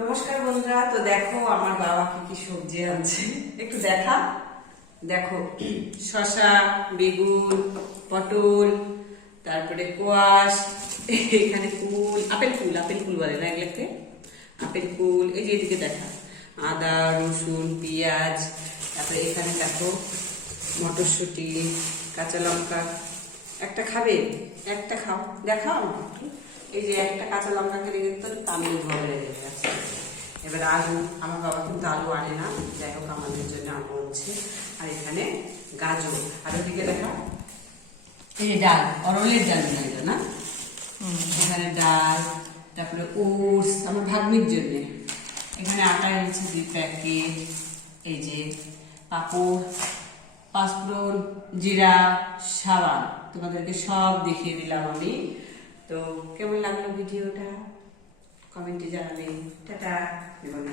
নমস্কার বন্ধুরা, তো দেখো আমার বাবা কি কি সবজি আনছে একটু দেখা। দেখো শসা, বেগুন, পটল, তারপরে কোয়াশ, এখানে ফুল, আপেল ফুল বলে না এগুলোকে, আপেল ফুল। এই যে এদিকে দেখা আদা, রসুন, পেঁয়াজ, তারপরে এখানে দেখো মটরশুঁটি, কাঁচা লঙ্কা। একটা খাবে? একটা খাও, দেখাও একটু। এই যে একটা কাঁচা লঙ্কা খেলে কিন্তু তামিল ঘরে লেগে গেছে। এবার আলু, আমার বাবা কিন্তু আলু আনে না, যাই হোক আমাদের জন্য আলু হচ্ছে। আর এখানে গাজর, আর ওদিকে দেখা এই যে ডাল, অরলের ডাল এটা না, এখানে ডাল, তারপরে ওটস আমার ভাগ্নির জন্য। এখানে আটা এনেছে 2 প্যাকেট। এই যে পাঁপড়, পাঁচফোড়ন, জিরা, সাবান, তোমাদেরকে সব দেখিয়ে দিলাম আমি। তো কেমন লাগলো ভিডিওটা কমেন্টে জানাবে। টাটা।